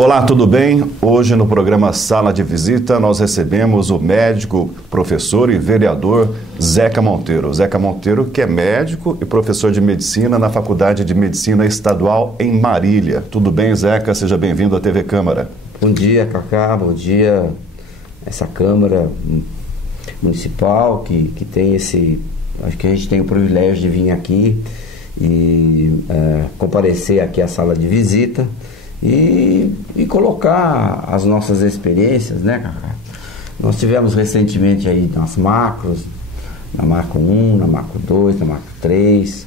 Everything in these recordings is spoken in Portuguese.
Olá, tudo bem? Hoje no programa Sala de Visita nós recebemos o médico, professor e vereador Zeca Monteiro. Zeca Monteiro, que é médico e professor de medicina na Faculdade de Medicina Estadual em Marília. Tudo bem, Zeca? Seja bem-vindo à TV Câmara. Bom dia, Cacá. Bom dia. Essa Câmara Municipal que tem esse... Acho que a gente tem o privilégio de vir aqui e comparecer aqui à sala de visita e colocar as nossas experiências, né, Cacá? Nós tivemos recentemente aí nas macros, na Macro 1, na Macro 2, na Macro 3,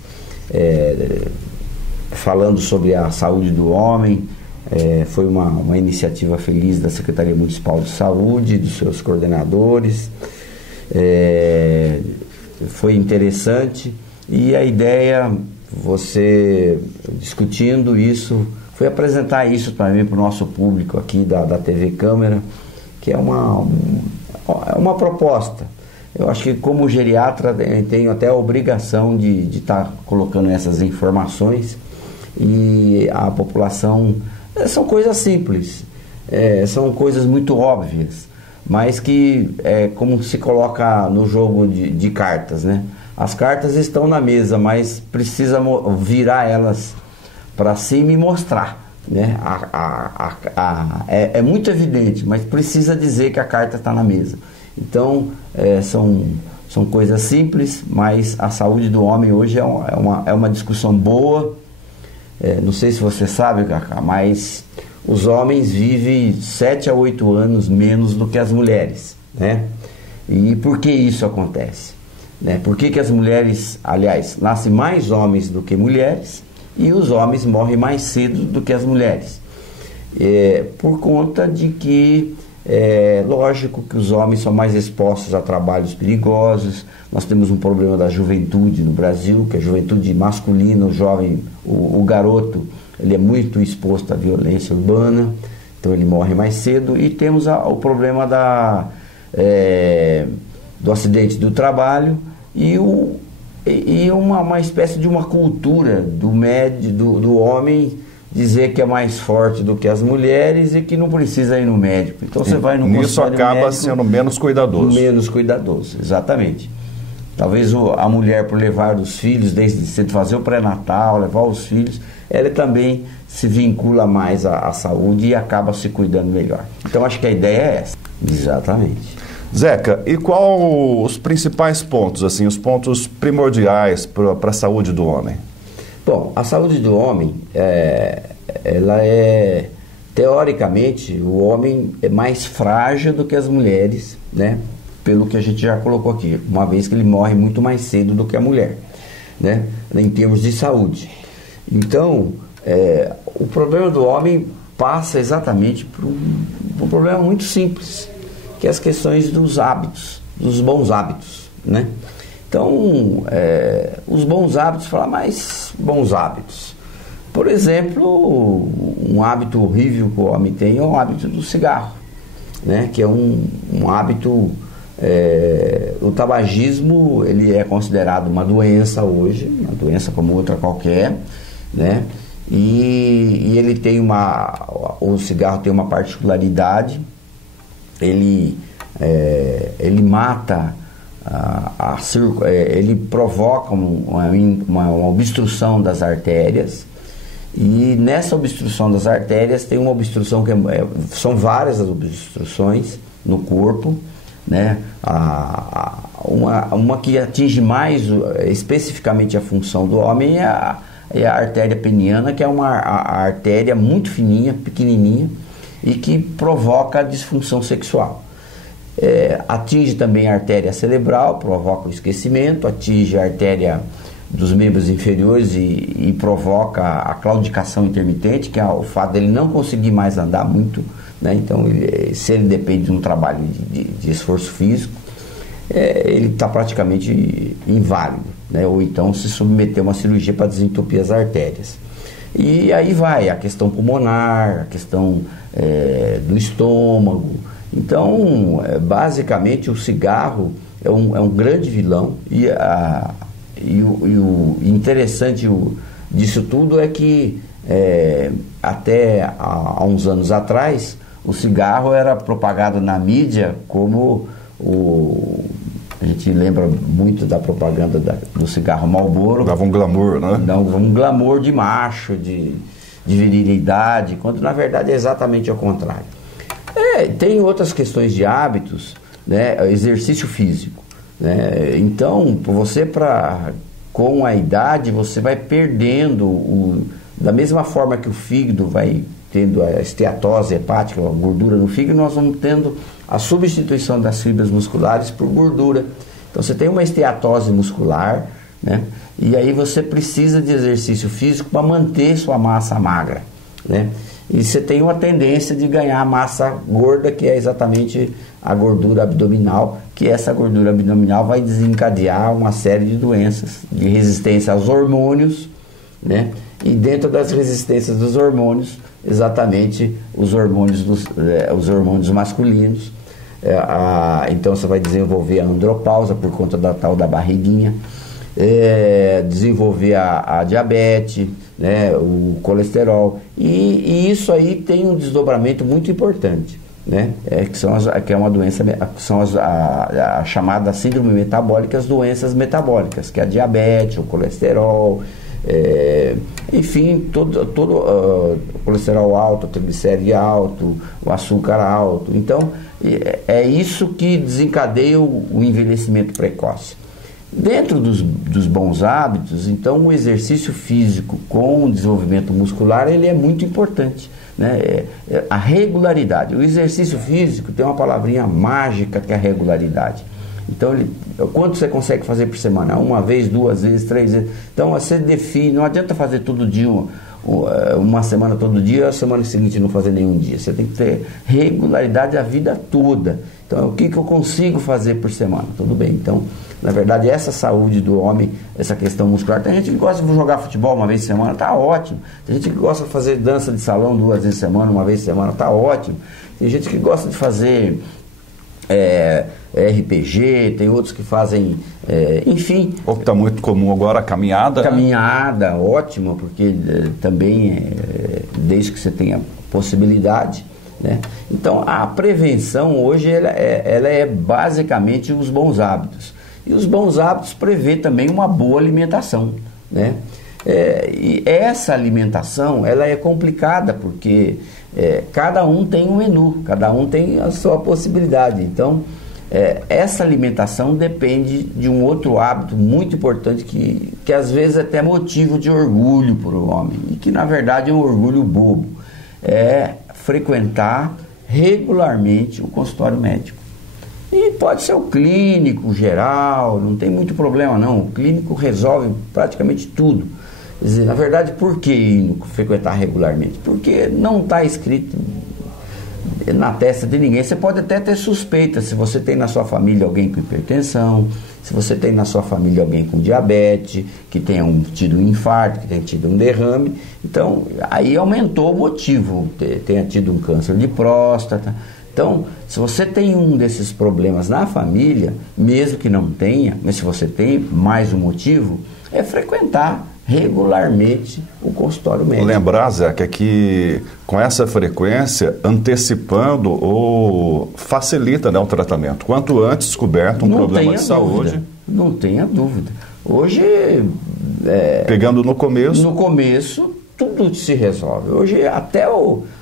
falando sobre a saúde do homem. Foi uma iniciativa feliz da Secretaria Municipal de Saúde, dos seus coordenadores. Foi interessante e a ideia, você discutindo isso, foi apresentar isso também para o nosso público aqui da TV Câmara, que é uma proposta. Eu acho que como geriatra eu tenho até a obrigação de estar colocando essas informações e a população... São coisas simples, são coisas muito óbvias, mas que como se coloca no jogo de cartas, né? As cartas estão na mesa, mas precisa virar elas para cima e mostrar, né? É muito evidente, mas precisa dizer que a carta está na mesa. Então, são coisas simples, mas a saúde do homem hoje é uma discussão boa. Não sei se você sabe, Cacá, mas os homens vivem 7 a 8 anos menos do que as mulheres, né? E por que isso acontece? Por que as mulheres, aliás, nascem mais homens do que mulheres e os homens morrem mais cedo do que as mulheres? Por conta de que lógico que os homens são mais expostos a trabalhos perigosos. Nós temos um problema da juventude no Brasil, que a juventude masculina, o jovem, o garoto, ele é muito exposto à violência urbana, então ele morre mais cedo. E temos o problema do acidente do trabalho e uma espécie de uma cultura do homem dizer que é mais forte do que as mulheres e que não precisa ir no médico. Então você vai no consultório médico. Isso acaba sendo menos cuidadoso. Menos cuidadoso, exatamente. Talvez a mulher, por levar os filhos, desde cedo, fazer o pré-natal, levar os filhos, ela também se vincula mais à saúde e acaba se cuidando melhor. Então acho que a ideia é essa. Exatamente. Zeca, e qual os principais pontos, assim, os pontos primordiais para a saúde do homem? Bom, a saúde do homem, ela teoricamente, o homem é mais frágil do que as mulheres, né? Pelo que a gente já colocou aqui, uma vez que ele morre muito mais cedo do que a mulher, né? Em termos de saúde. Então, o problema do homem passa exatamente por um problema muito simples, que é as questões dos hábitos, dos bons hábitos, né? Então, os bons hábitos, falar mais bons hábitos. Por exemplo, um hábito horrível que o homem tem é o hábito do cigarro, né? Que é um hábito... o tabagismo, ele é considerado uma doença hoje, uma doença como outra qualquer, né? E ele tem o cigarro tem uma particularidade, ele mata... ele provoca uma obstrução das artérias, e nessa obstrução das artérias tem uma obstrução que são várias as obstruções no corpo, né? Uma que atinge mais especificamente a função do homem é a artéria peniana, que é uma artéria muito fininha, pequenininha, e que provoca a disfunção sexual. Atinge também a artéria cerebral, provoca o esquecimento, atinge a artéria dos membros inferiores e provoca a claudicação intermitente, que é o fato dele não conseguir mais andar muito, né? Então, se ele depende de um trabalho de esforço físico, ele está praticamente inválido, né? Ou então se submeter a uma cirurgia para desentupir as artérias. E aí vai a questão pulmonar, a questão do estômago. Então, basicamente, o cigarro é um grande vilão, e o interessante disso tudo é que até há uns anos atrás, o cigarro era propagado na mídia como a gente lembra muito da propaganda do cigarro Marlboro. Dava um glamour, né? Dava um glamour de macho, de virilidade, quando na verdade é exatamente ao contrário. Tem outras questões de hábitos, né? Exercício físico, né? Então, com a idade, você vai perdendo, da mesma forma que o fígado vai tendo a esteatose hepática, a gordura no fígado, nós vamos tendo a substituição das fibras musculares por gordura. Então você tem uma esteatose muscular, né? E aí você precisa de exercício físico para manter sua massa magra, né? E você tem uma tendência de ganhar massa gorda, que é exatamente a gordura abdominal, que essa gordura abdominal vai desencadear uma série de doenças de resistência aos hormônios, né? E dentro das resistências dos hormônios, exatamente os hormônios masculinos. Então você vai desenvolver a andropausa por conta da tal da barriguinha, desenvolver a diabetes, né, o colesterol, e isso aí tem um desdobramento muito importante, né, que é uma doença, são a chamada síndrome metabólica, as doenças metabólicas, que é a diabetes, o colesterol, enfim, todo colesterol alto, triglicéride alto, o açúcar alto. Então é isso que desencadeia o envelhecimento precoce. Dentro dos bons hábitos, então o exercício físico com o desenvolvimento muscular, ele é muito importante, né? A regularidade. O exercício físico tem uma palavrinha mágica que é a regularidade. Então, quanto você consegue fazer por semana? Uma vez, 2 vezes, 3 vezes. Então, você define, não adianta fazer todo dia, uma semana todo dia, a semana seguinte não fazer nenhum dia. Você tem que ter regularidade a vida toda. Então, o que eu consigo fazer por semana? Tudo bem. Então, na verdade, essa saúde do homem, essa questão muscular, tem gente que gosta de jogar futebol uma vez por semana, tá ótimo. Tem gente que gosta de fazer dança de salão 2 vezes por semana, uma vez por semana, tá ótimo. Tem gente que gosta de fazer RPG, tem outros que fazem, enfim. O que está muito comum agora, a caminhada. Caminhada, ótima, porque também, desde que você tenha possibilidade, né? Então, a prevenção hoje, ela é basicamente os bons hábitos. E os bons hábitos prevê também uma boa alimentação, né? E essa alimentação, ela é complicada, porque cada um tem um menu, cada um tem a sua possibilidade. Então, essa alimentação depende de um outro hábito muito importante que às vezes é até motivo de orgulho para o homem, e que na verdade é um orgulho bobo, é frequentar regularmente o consultório médico. E pode ser o clínico geral, não tem muito problema não, o clínico resolve praticamente tudo. Quer dizer, na verdade, por que frequentar regularmente? Porque não está escrito na testa de ninguém. Você pode até ter suspeita se você tem na sua família alguém com hipertensão, se você tem na sua família alguém com diabetes, que tenha tido um infarto, que tenha tido um derrame. Então, aí aumentou o motivo, tenha tido um câncer de próstata. Então, se você tem um desses problemas na família, mesmo que não tenha, mas se você tem, mais um motivo, é frequentar regularmente o consultório médico. Lembrar, Zeca, que com essa frequência, antecipando ou facilita, né, o tratamento. Quanto antes descoberto um problema de saúde. Não tenha dúvida. Hoje, pegando no começo. No começo, tudo se resolve. Hoje, até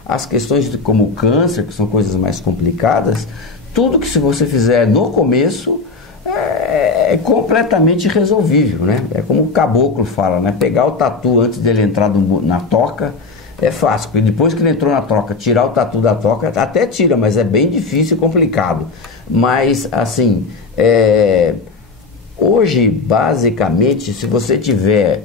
as questões como o câncer, que são coisas mais complicadas, tudo que se você fizer no começo é completamente resolvível, né? É como o caboclo fala, né? Pegar o tatu antes dele entrar na toca é fácil, porque depois que ele entrou na toca, tirar o tatu da toca, até tira, mas é bem difícil e complicado. Mas, assim, hoje, basicamente, se você tiver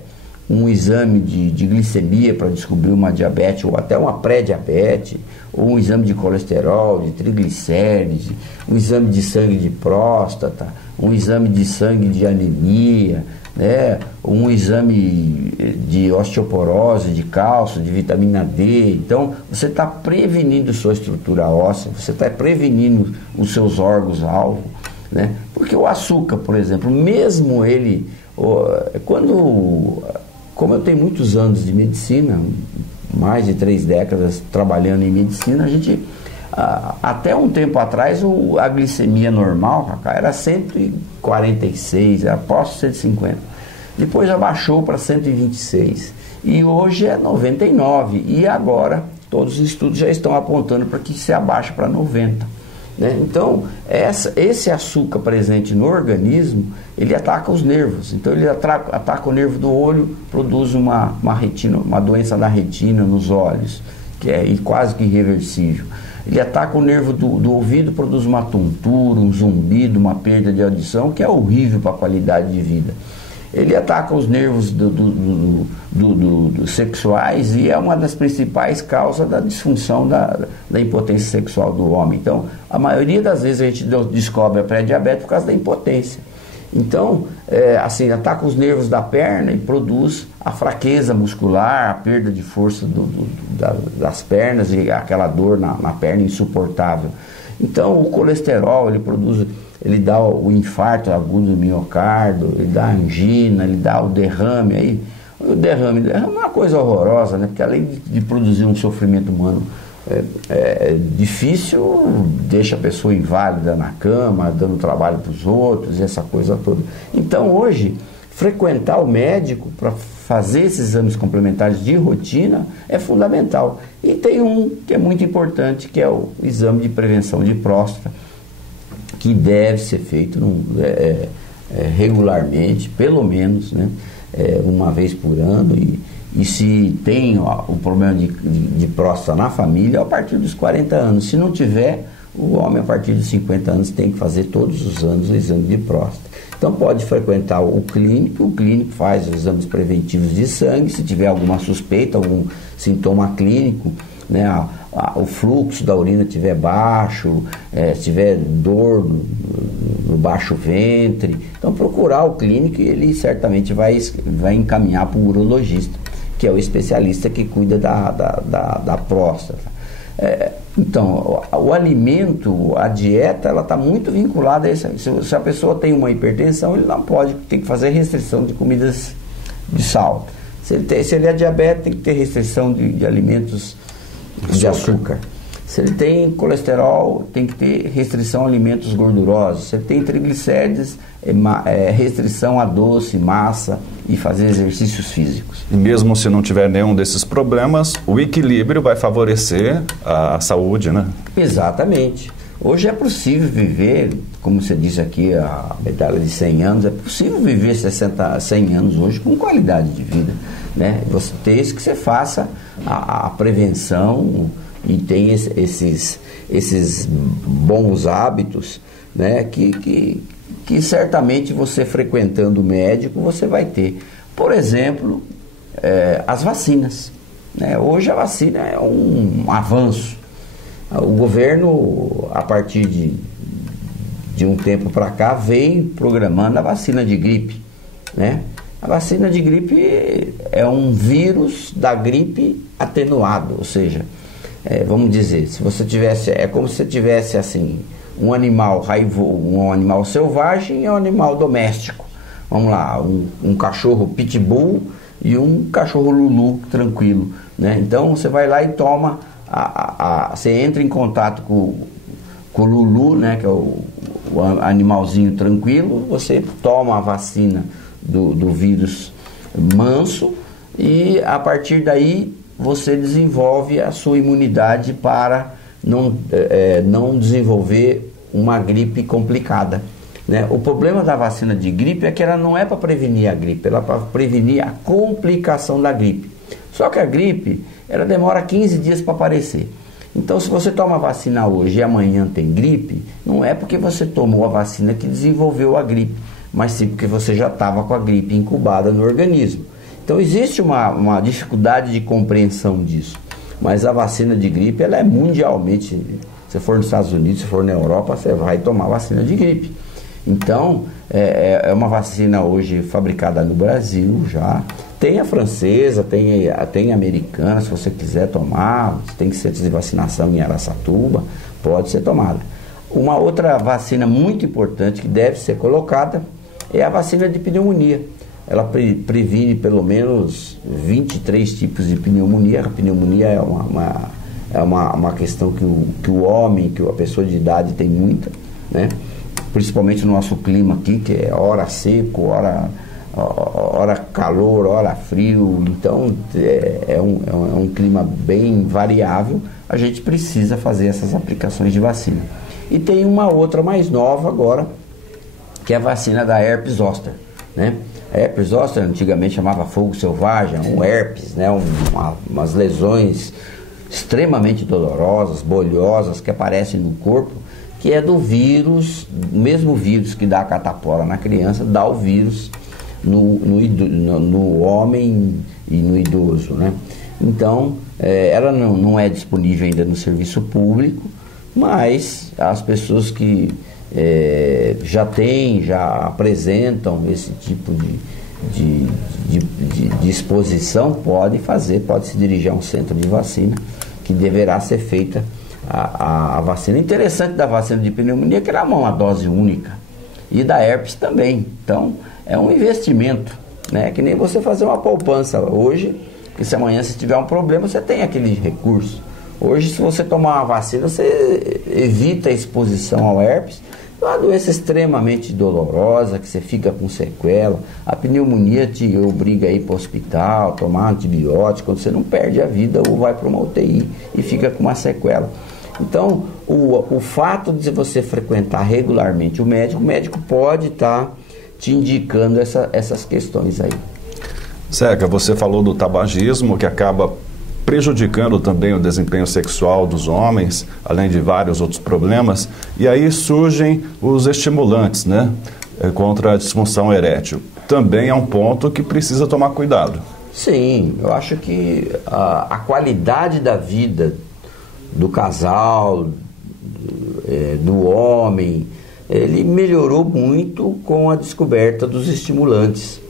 um exame de glicemia para descobrir uma diabetes ou até uma pré-diabetes, ou um exame de colesterol, de triglicérides, um exame de sangue de próstata, um exame de sangue de anemia, né? Um exame de osteoporose, de cálcio, de vitamina D. Então, você está prevenindo sua estrutura óssea, você está prevenindo os seus órgãos-alvo, né? Porque o açúcar, por exemplo, mesmo ele, como eu tenho muitos anos de medicina, mais de 3 décadas trabalhando em medicina, a gente, até um tempo atrás, a glicemia normal, Cacá, era 146, era próximo 150. Depois abaixou para 126 e hoje é 99. E agora todos os estudos já estão apontando para que se abaixe para 90. Né? Então, esse açúcar presente no organismo, ele ataca os nervos. Então, ele ataca o nervo do olho, produz uma doença da retina nos olhos, que é quase que irreversível. Ele ataca o nervo do ouvido, produz uma tontura, um zumbido, uma perda de audição, que é horrível para a qualidade de vida. Ele ataca os nervos sexuais e é uma das principais causas da disfunção da impotência sexual do homem. Então, a maioria das vezes a gente descobre a pré-diabetes por causa da impotência. Então, assim, ataca os nervos da perna e produz a fraqueza muscular, a perda de força das pernas e aquela dor na perna insuportável. Então, o colesterol, ele dá o infarto agudo do miocárdio, ele dá a angina, ele dá o derrame aí. O derrame é uma coisa horrorosa, né? Porque além de produzir um sofrimento humano difícil, deixa a pessoa inválida na cama, dando trabalho para os outros, essa coisa toda. Então hoje, frequentar o médico para fazer esses exames complementares de rotina é fundamental. E tem um que é muito importante, que é o exame de prevenção de próstata, que deve ser feito regularmente, pelo menos, né, uma vez por ano, e se tem o problema de próstata na família, a partir dos 40 anos. Se não tiver, o homem a partir dos 50 anos tem que fazer todos os anos o exame de próstata. Então pode frequentar o clínico faz os exames preventivos de sangue, se tiver alguma suspeita, algum sintoma clínico, né, o fluxo da urina estiver baixo, se tiver dor no baixo ventre, então procurar o clínico e ele certamente vai encaminhar para o urologista, que é o especialista que cuida da próstata. Então, o alimento, a dieta, ela está muito vinculada a isso. Se a pessoa tem uma hipertensão, ele não pode, tem que fazer restrição de comidas de sal. Se ele é diabético, tem que ter restrição de alimentos de açúcar. Se ele tem colesterol, tem que ter restrição a alimentos gordurosos. Se ele tem triglicérides, restrição a doce, massa e fazer exercícios físicos. E mesmo se não tiver nenhum desses problemas, o equilíbrio vai favorecer a saúde, né? Exatamente. Hoje é possível viver, como você disse aqui, a medalha de 100 anos, é possível viver 100 anos hoje com qualidade de vida, né? Você tem que você faça a prevenção e tem esses bons hábitos, né, que certamente você frequentando o médico você vai ter. Por exemplo, as vacinas, né? Hoje a vacina é um avanço. O governo, a partir de um tempo para cá, vem programando a vacina de gripe, né? A vacina de gripe é um vírus da gripe atenuado, ou seja, vamos dizer, se você tivesse, é como se você tivesse assim, um animal raivoso, um animal selvagem e um animal doméstico. Vamos lá, um cachorro pitbull e um cachorro lulu tranquilo, né? Então você vai lá e toma, você entra em contato com o lulu, né, que é o animalzinho tranquilo, você toma a vacina do vírus manso e a partir daí você desenvolve a sua imunidade para não desenvolver uma gripe complicada, né? O problema da vacina de gripe é que ela não é para prevenir a gripe, ela é para prevenir a complicação da gripe. Só que a gripe, ela demora 15 dias para aparecer. Então, se você toma a vacina hoje e amanhã tem gripe, não é porque você tomou a vacina que desenvolveu a gripe, mas sim porque você já estava com a gripe incubada no organismo. Então existe uma dificuldade de compreensão disso, mas a vacina de gripe ela é mundialmente, se for nos Estados Unidos, se for na Europa, você vai tomar vacina de gripe. Então é uma vacina hoje fabricada no Brasil já, tem a francesa, tem a americana, se você quiser tomar, tem centros de vacinação em Araçatuba, pode ser tomada. Uma outra vacina muito importante que deve ser colocada é a vacina de pneumonia. ela previne pelo menos 23 tipos de pneumonia. A pneumonia é uma questão que o homem, que a pessoa de idade tem muita, né? Principalmente no nosso clima aqui, que é hora seco, hora calor, hora frio. Então é um clima bem variável. A gente precisa fazer essas aplicações de vacina. E tem uma outra mais nova agora, que é a vacina da herpes zoster, né? A herpes zoster antigamente chamava fogo selvagem, um herpes, né? Umas lesões extremamente dolorosas, bolhosas, que aparecem no corpo, que é do vírus, o mesmo vírus que dá a catapora na criança, dá o vírus no homem e no idoso, né? Então, ela não é disponível ainda no serviço público, mas as pessoas que já apresentam esse tipo de exposição pode se dirigir a um centro de vacina, que deverá ser feita a vacina. Interessante da vacina de pneumonia é que ela é uma dose única, e da herpes também. Então é um investimento, né? Que nem você fazer uma poupança hoje, porque se amanhã você tiver um problema, você tem aquele recurso. Hoje, se você tomar uma vacina, você evita a exposição ao herpes. É uma doença extremamente dolorosa, que você fica com sequela. A pneumonia te obriga a ir para o hospital, tomar antibiótico, quando você não perde a vida ou vai para uma UTI e fica com uma sequela. Então, o fato de você frequentar regularmente o médico pode estar te indicando essas questões aí. Zeca, você falou do tabagismo, que acaba prejudicando também o desempenho sexual dos homens, além de vários outros problemas, e aí surgem os estimulantes, né, contra a disfunção erétil. Também é um ponto que precisa tomar cuidado. Sim, eu acho que a qualidade da vida do casal, do homem, ele melhorou muito com a descoberta dos estimulantes,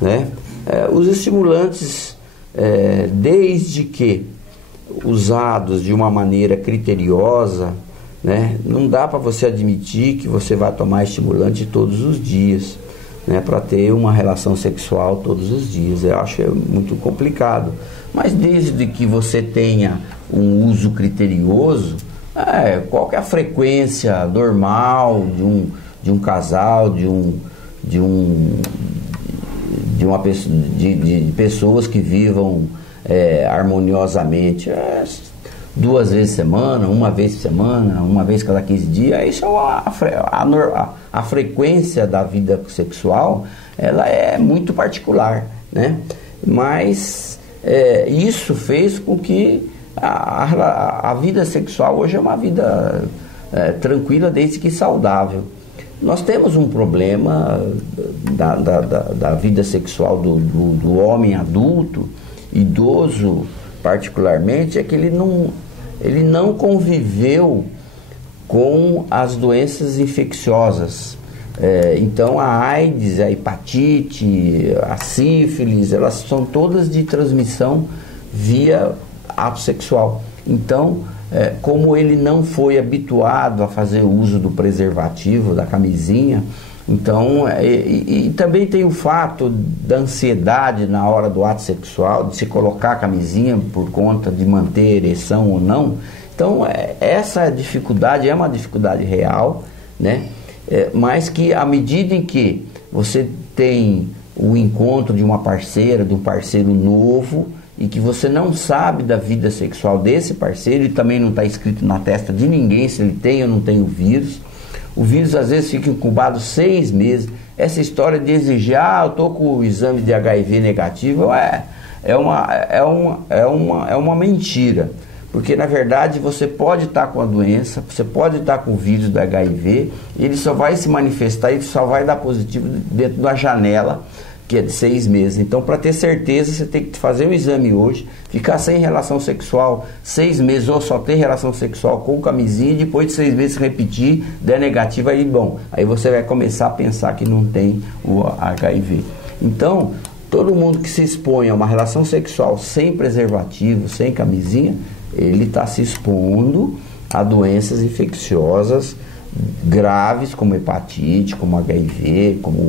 né? Os estimulantes, desde que usados de uma maneira criteriosa, né, não dá para você admitir que você vai tomar estimulante todos os dias, né, para ter uma relação sexual todos os dias. Eu acho muito complicado. Mas desde que você tenha um uso criterioso, qual que é a frequência normal de um casal, de pessoas que vivam harmoniosamente, 2 vezes por semana, 1 vez por semana, 1 vez cada 15 dias, isso é a frequência da vida sexual, ela é muito particular, né? Mas isso fez com que a vida sexual hoje é uma vida tranquila, desde que saudável. Nós temos um problema da vida sexual do homem adulto, idoso particularmente, é que ele não conviveu com as doenças infecciosas. Então a AIDS, a hepatite, a sífilis, elas são todas de transmissão via ato sexual. Então, como ele não foi habituado a fazer uso do preservativo, da camisinha, então, e também tem o fato da ansiedade na hora do ato sexual, de se colocar a camisinha por conta de manter ereção ou não. Então, essa dificuldade é uma dificuldade real, né? Mas que à medida em que você tem o encontro de uma parceira, de um parceiro novo, e que você não sabe da vida sexual desse parceiro, e também não está escrito na testa de ninguém se ele tem ou não tem o vírus às vezes fica incubado 6 meses. Essa história de exigir, eu estou com o exame de HIV negativo, é uma mentira, porque na verdade você pode estar com a doença, você pode estar com o vírus do HIV, e ele só vai se manifestar, ele só vai dar positivo dentro da janela, que é de 6 meses. Então, para ter certeza, você tem que fazer o exame hoje, ficar sem relação sexual 6 meses, ou só ter relação sexual com camisinha, e depois de 6 meses repetir, der negativo, aí você vai começar a pensar que não tem o HIV. Então, todo mundo que se expõe a uma relação sexual sem preservativo, sem camisinha, ele está se expondo a doenças infecciosas graves, como hepatite, como HIV, como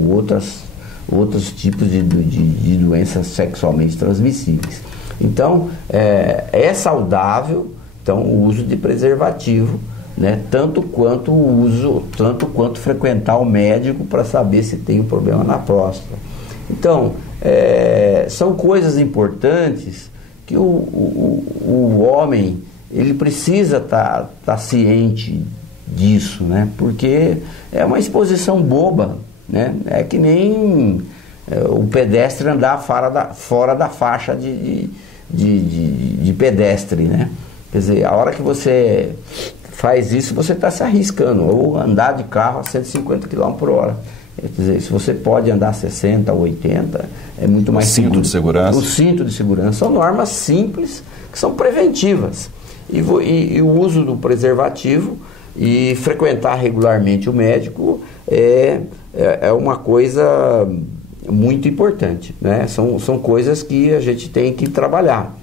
outros tipos de doenças sexualmente transmissíveis. Então, é saudável, então, o uso de preservativo, né? Tanto quanto frequentar o médico para saber se tem um problema na próstata. Então, são coisas importantes que o homem, ele precisa tá ciente disso, né? Porque é uma exposição boba, né? É que nem o pedestre andar fora da faixa de pedestre, né? Quer dizer, a hora que você faz isso, você está se arriscando, ou andar de carro a 150 km por hora. Quer dizer, se você pode andar 60, 80, é muito mais seguro. O cinto de segurança. O cinto de segurança. São normas simples, que são preventivas. E o uso do preservativo e frequentar regularmente o médico é uma coisa muito importante, né? São coisas que a gente tem que trabalhar.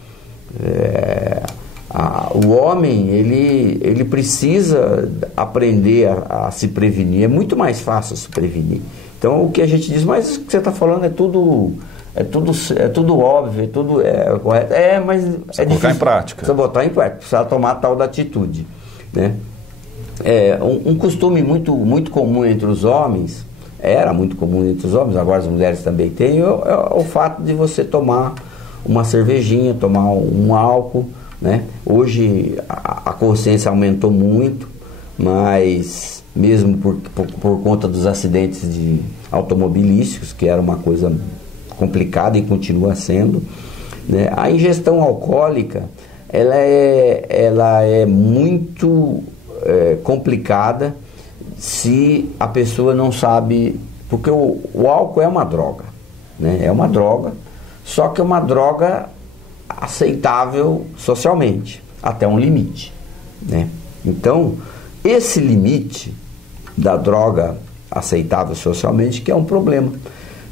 O homem, ele precisa aprender a se prevenir. É muito mais fácil se prevenir. Então, o que a gente diz, mas isso que você está falando é tudo óbvio, correto. Mas é difícil. Colocar em prática. Precisa botar em prática, precisa tomar tal da atitude, né? Um costume muito comum entre os homens, era muito comum entre os homens, agora as mulheres também têm, é o fato de você tomar uma cervejinha, tomar um álcool, né? Hoje a consciência aumentou muito, mas mesmo por conta dos acidentes automobilísticos, que era uma coisa complicada e continua sendo, né? A ingestão alcoólica ela é muito complicada se a pessoa não sabe, porque o álcool é uma droga, né? É uma droga, só que é uma droga aceitável socialmente, até um limite, né? Então, esse limite da droga aceitável socialmente que é um problema,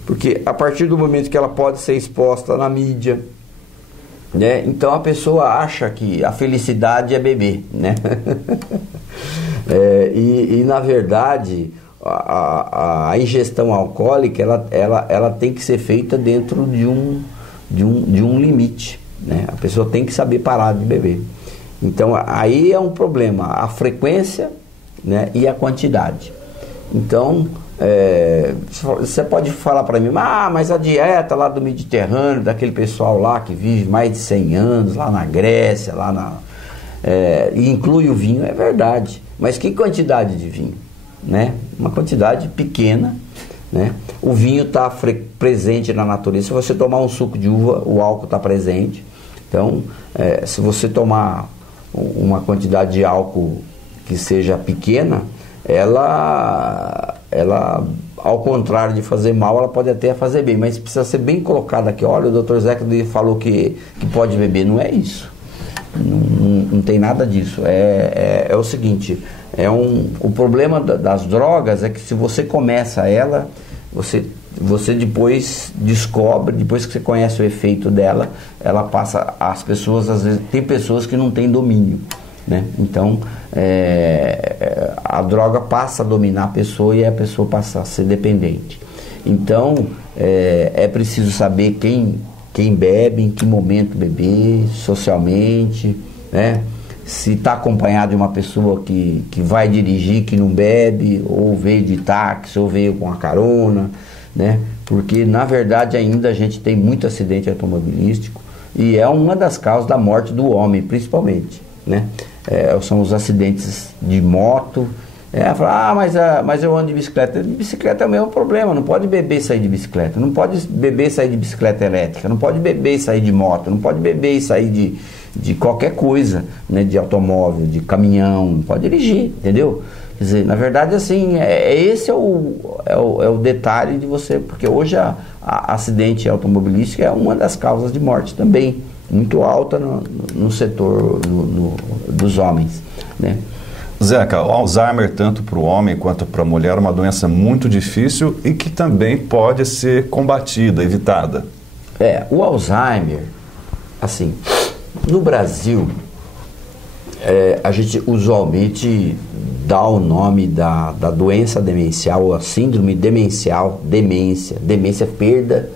porque a partir do momento que ela pode ser exposta na mídia, né? Então a pessoa acha que a felicidade é beber, né? E na verdade a ingestão alcoólica ela tem que ser feita dentro de um limite, né? A pessoa tem que saber parar de beber. Então aí é um problema, a frequência, né? E a quantidade. Então você pode falar para mim, mas a dieta lá do Mediterrâneo, daquele pessoal lá que vive mais de 100 anos, lá na Grécia, e inclui o vinho, é verdade. Mas que quantidade de vinho? Né? Uma quantidade pequena, né? O vinho está presente na natureza. Se você tomar um suco de uva, o álcool está presente. Então, se você tomar uma quantidade de álcool que seja pequena, ela ao contrário de fazer mal, ela pode até fazer bem, mas precisa ser bem colocado aqui. Olha, o Dr. Zeca falou que pode beber. Não é isso, não tem nada disso. É o seguinte, o problema das drogas é que se você começa ela, você depois descobre, depois que você conhece o efeito dela, ela passa, as pessoas, às vezes, tem pessoas que não têm domínio, né? Então a droga passa a dominar a pessoa e a pessoa passa a ser dependente. Então é preciso saber quem bebe, em que momento beber, socialmente, né? Se está acompanhado de uma pessoa que vai dirigir, que não bebe, ou veio de táxi, ou veio com a carona, né? Porque na verdade ainda a gente tem muito acidente automobilístico e é uma das causas da morte do homem, principalmente, né? São os acidentes de moto. Mas eu ando de bicicleta. De bicicleta é o mesmo problema. Não pode beber e sair de bicicleta. Não pode beber e sair de bicicleta elétrica. Não pode beber e sair de moto. Não pode beber e sair de qualquer coisa, né? De automóvel, de caminhão. Não pode dirigir, entendeu? Quer dizer, na verdade, assim, esse é o detalhe de você. Porque hoje a acidente automobilístico é uma das causas de morte também, muito alta no setor dos homens, né? Zeca, o Alzheimer, tanto para o homem quanto para a mulher, é uma doença muito difícil e que também pode ser combatida, evitada. O Alzheimer, assim, no Brasil, a gente usualmente dá o nome da doença demencial, a síndrome demencial, demência. Demência é perda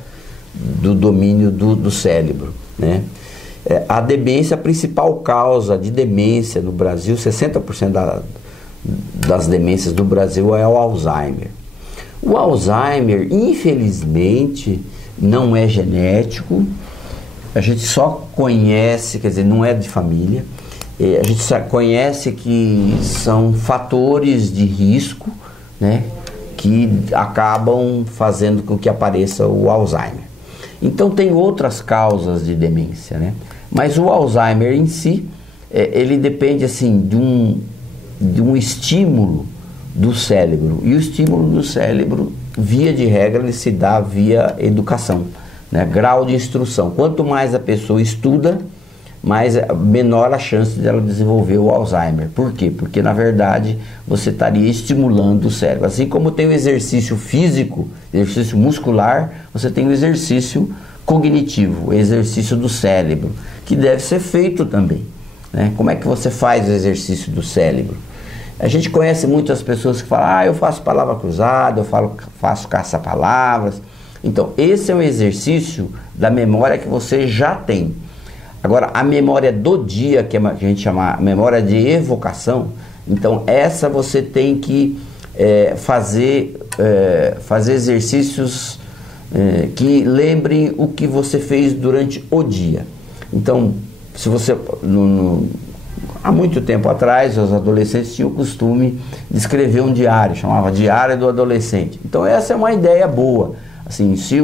do domínio do cérebro, né? A demência, a principal causa de demência no Brasil, 60% das demências do Brasil é o Alzheimer. O Alzheimer, infelizmente, não é genético, a gente só conhece, quer dizer, não é de família, a gente só conhece que são fatores de risco, né, que acabam fazendo com que apareça o Alzheimer. Então tem outras causas de demência, né? Mas o Alzheimer em si, ele depende assim de um estímulo do cérebro. E o estímulo do cérebro, via de regra, ele se dá via educação, né? Grau de instrução. Quanto mais a pessoa estuda, menor a chance dela desenvolver o Alzheimer. Por quê? Porque, na verdade, você estaria estimulando o cérebro. Assim como tem o exercício físico, exercício muscular, você tem o exercício cognitivo, o exercício do cérebro, que deve ser feito também, né? Como é que você faz o exercício do cérebro? A gente conhece muitas pessoas que falam, eu faço palavra cruzada, faço caça-palavras. Então, esse é um exercício da memória que você já tem. Agora, a memória do dia, que a gente chama memória de evocação, então essa você tem que fazer exercícios que lembrem o que você fez durante o dia. Então, se você... há muito tempo atrás, os adolescentes tinham o costume de escrever um diário, chamava Diário do Adolescente. Então, essa é uma ideia boa. Assim, se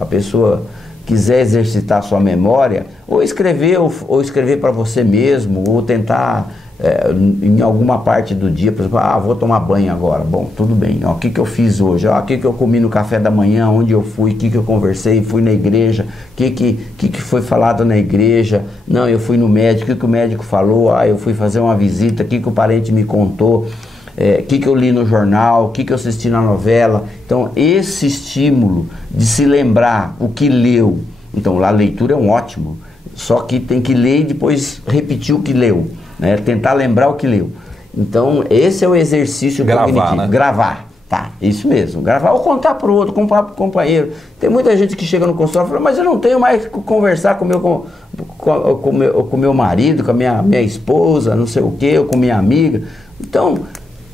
a pessoa quiser exercitar a sua memória, ou escrever para você mesmo, ou tentar em alguma parte do dia, por exemplo, vou tomar banho agora. Bom, tudo bem, o que eu fiz hoje? O que eu comi no café da manhã, onde eu fui, o que eu conversei, fui na igreja, o que foi falado na igreja? Não, eu fui no médico, o que o médico falou? Eu fui fazer uma visita, o que o parente me contou? O que eu li no jornal, o que eu assisti na novela. Então, esse estímulo de se lembrar o que leu. Então, a leitura é um ótimo, só que tem que ler e depois repetir o que leu, né? Tentar lembrar o que leu. Então, esse é o exercício cognitivo. Né? Gravar, tá, isso mesmo. Gravar ou contar para o outro, contar para o companheiro. Tem muita gente que chega no consultório e fala, mas eu não tenho mais que conversar com o meu marido, com a minha esposa, não sei o quê, ou com minha amiga. Então,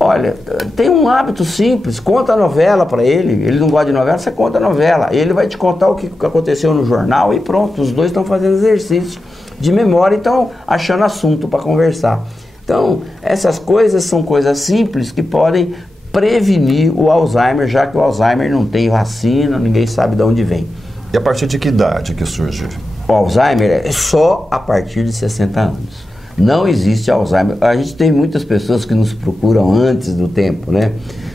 olha, tem um hábito simples, conta a novela para ele não gosta de novela, você conta a novela, ele vai te contar o que aconteceu no jornal e pronto, os dois estão fazendo exercício de memória e estão achando assunto para conversar. Então, essas coisas são coisas simples que podem prevenir o Alzheimer, já que o Alzheimer não tem vacina, ninguém sabe de onde vem. E a partir de que idade que surge? O Alzheimer é só a partir de 60 anos. Não existe Alzheimer. A gente tem muitas pessoas que nos procuram antes do tempo, né?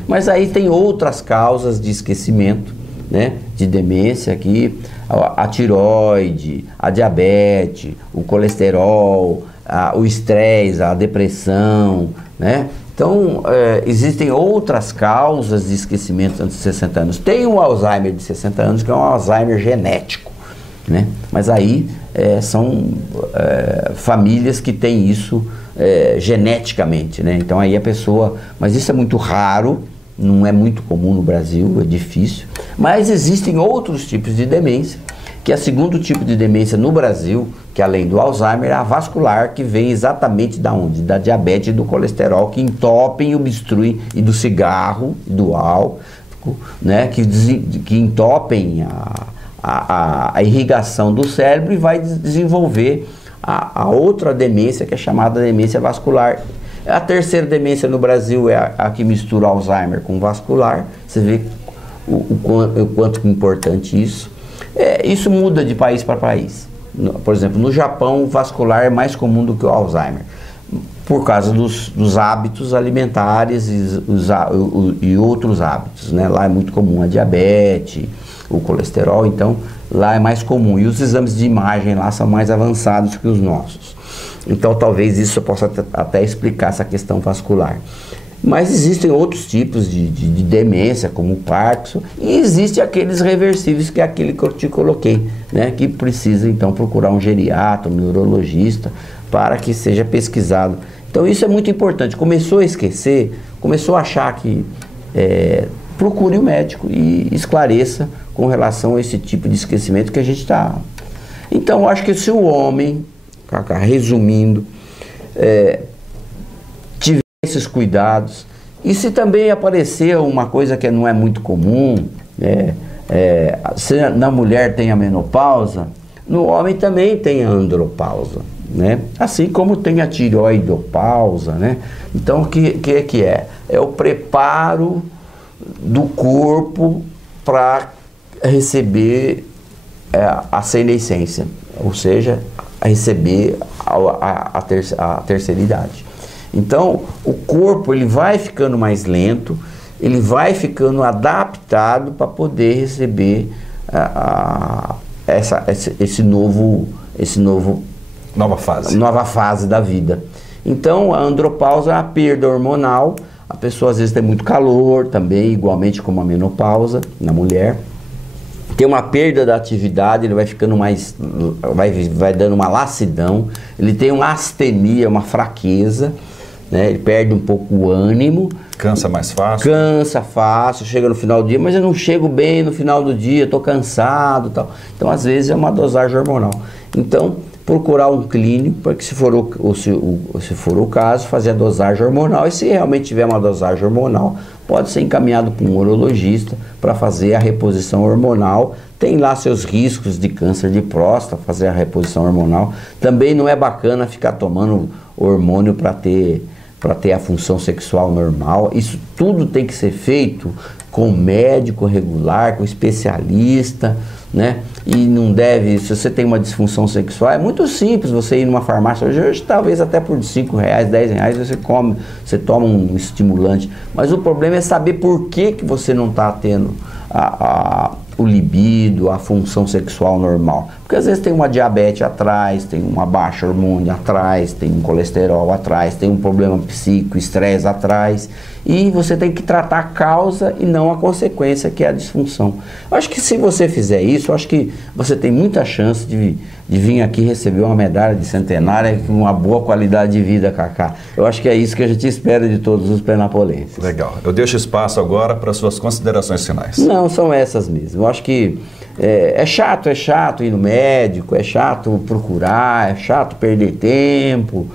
Mas aí tem outras causas de esquecimento, né? De demência aqui, a tireoide, a diabetes, o colesterol, o estresse, a depressão, né? Então, existem outras causas de esquecimento antes de 60 anos. Tem o Alzheimer de 60 anos, que é um Alzheimer genético, né? Mas aí são famílias que têm isso geneticamente, né? Então aí a pessoa... Mas isso é muito raro, não é muito comum no Brasil, é difícil. Mas existem outros tipos de demência, que é o segundo tipo de demência no Brasil, que além do Alzheimer, é a vascular, que vem exatamente da onde? Da diabetes e do colesterol, que entopem e obstruem, e do cigarro, do álcool, né? Que entopem a irrigação do cérebro e vai desenvolver a outra demência, que é chamada demência vascular. A terceira demência no Brasil é a que mistura Alzheimer com vascular. Você vê o quanto é importante isso. Isso muda de país para país. Por exemplo, no Japão, o vascular é mais comum do que o Alzheimer, por causa dos hábitos alimentares e outros hábitos, né? Lá é muito comum a diabetes, o colesterol, então lá é mais comum. E os exames de imagem lá são mais avançados que os nossos. Então talvez isso possa até explicar essa questão vascular. Mas existem outros tipos de demência, como o Parkinson, e existem aqueles reversíveis, que é aquele que eu te coloquei, né? Que precisa então procurar um geriatra, um neurologista, para que seja pesquisado Então isso é muito importante. Começou a esquecer, começou a achar que procure o médico e esclareça com relação a esse tipo de esquecimento que a gente está. Então eu acho que se o homem, Cacá, resumindo, tiver esses cuidados, e se também aparecer uma coisa que não é muito comum, se na mulher tem a menopausa, no homem também tem a andropausa, né? Assim como tem a tireoidopausa, né? Então o que é? É o preparo do corpo para receber a senescência, ou seja, a receber a terceira idade. Então, o corpo ele vai ficando mais lento, ele vai ficando adaptado para poder receber nova fase da vida. Então, a andropausa é a perda hormonal. A pessoa às vezes tem muito calor também, igualmente como a menopausa na mulher. Tem uma perda da atividade, ele vai ficando mais, vai dando uma lassidão, ele tem uma astenia, uma fraqueza, né? Ele perde um pouco o ânimo. Cansa mais fácil? Cansa fácil, chega no final do dia, mas eu não chego bem no final do dia, estou cansado e tal. Então, às vezes, é uma dosagem hormonal. Então, procurar um clínico, para que se for o caso, fazer a dosagem hormonal. E se realmente tiver uma dosagem hormonal, pode ser encaminhado para um urologista para fazer a reposição hormonal. Tem lá seus riscos de câncer de próstata, fazer a reposição hormonal. Também não é bacana ficar tomando hormônio para ter a função sexual normal. Isso tudo tem que ser feito com médico regular, com especialista, né? E não deve, se você tem uma disfunção sexual, é muito simples você ir numa farmácia hoje talvez até por R$5, R$10 você toma um estimulante. Mas o problema é saber por que você não está tendo o libido, a função sexual normal. Porque às vezes tem uma diabetes atrás, tem uma baixa hormônio atrás, tem um colesterol atrás, tem um problema psíquico, estresse atrás, e você tem que tratar a causa e não a consequência, que é a disfunção. Eu acho que se você fizer isso, eu acho que você tem muita chance de vir aqui receber uma medalha de centenária com uma boa qualidade de vida, Cacá. Eu acho que é isso que a gente espera de todos os penapolenses. Legal. Eu deixo espaço agora para suas considerações finais. Não, são essas mesmo. Eu acho que é chato ir no médico, é chato procurar, é chato perder tempo,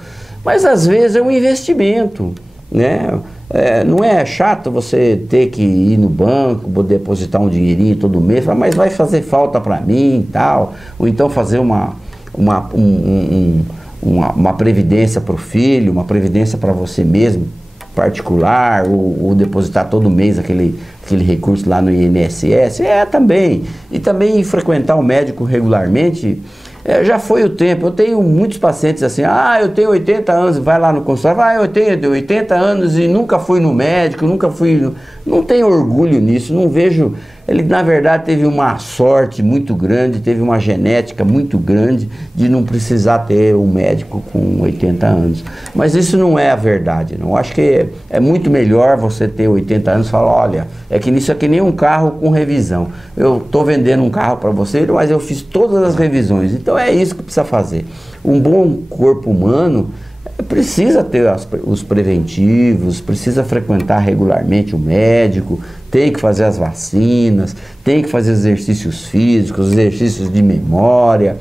mas às vezes é um investimento, né? Não é chato você ter que ir no banco, depositar um dinheirinho todo mês, mas vai fazer falta para mim e tal, ou então fazer uma previdência para o filho, uma previdência para você mesmo, particular, ou depositar todo mês aquele recurso lá no INSS, também. E também frequentar o médico regularmente. Já foi o tempo. Eu tenho muitos pacientes assim, eu tenho 80 anos, vai lá no consultório, eu tenho 80 anos e nunca fui no médico, não tenho orgulho nisso, não vejo. Ele, na verdade, teve uma sorte muito grande, teve uma genética muito grande de não precisar ter um médico com 80 anos. Mas isso não é a verdade, não. Eu acho que é muito melhor você ter 80 anos e falar, olha, isso é que nem um carro com revisão. Eu estou vendendo um carro para você, mas eu fiz todas as revisões. Então é isso que precisa fazer. Um bom corpo humano precisa ter os preventivos, precisa frequentar regularmente o médico, tem que fazer as vacinas, tem que fazer exercícios físicos, exercícios de memória,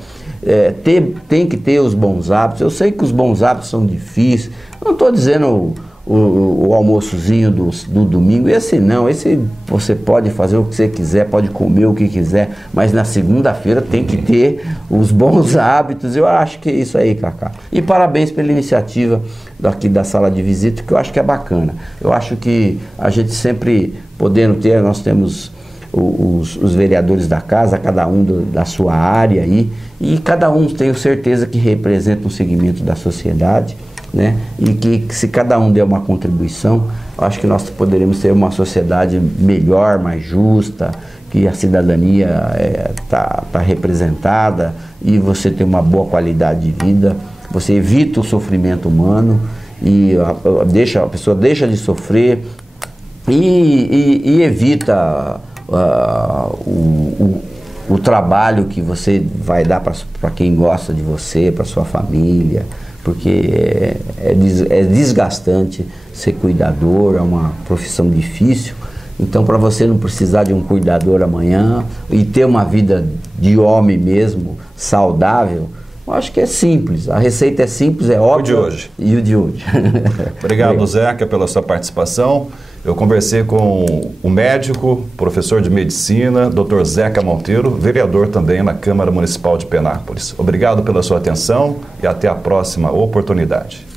tem que ter os bons hábitos. Eu sei que os bons hábitos são difíceis, não estou dizendo o almoçozinho do domingo, esse não, esse você pode fazer o que você quiser, pode comer o que quiser, mas na segunda-feira tem que ter os bons hábitos. Eu acho que é isso aí, Cacá. E parabéns pela iniciativa daqui da sala de visita, que eu acho que é bacana. Eu acho que a gente sempre podendo ter, nós temos os vereadores da casa, cada um da sua área aí, e cada um tenho certeza que representa um segmento da sociedade, né? E que se cada um der uma contribuição, acho que nós poderemos ter uma sociedade melhor, mais justa, que a cidadania tá representada e você tem uma boa qualidade de vida, você evita o sofrimento humano e a pessoa deixa de sofrer e evita o trabalho que você vai dar para quem gosta de você, para sua família, porque é desgastante ser cuidador, é uma profissão difícil. Então, para você não precisar de um cuidador amanhã e ter uma vida de homem mesmo, saudável, eu acho que é simples. A receita é simples, é óbvio. O de hoje. E o de hoje. Obrigado, Zeca, pela sua participação. Eu conversei com o médico, professor de medicina, Dr. Zeca Monteiro, vereador também na Câmara Municipal de Penápolis. Obrigado pela sua atenção e até a próxima oportunidade.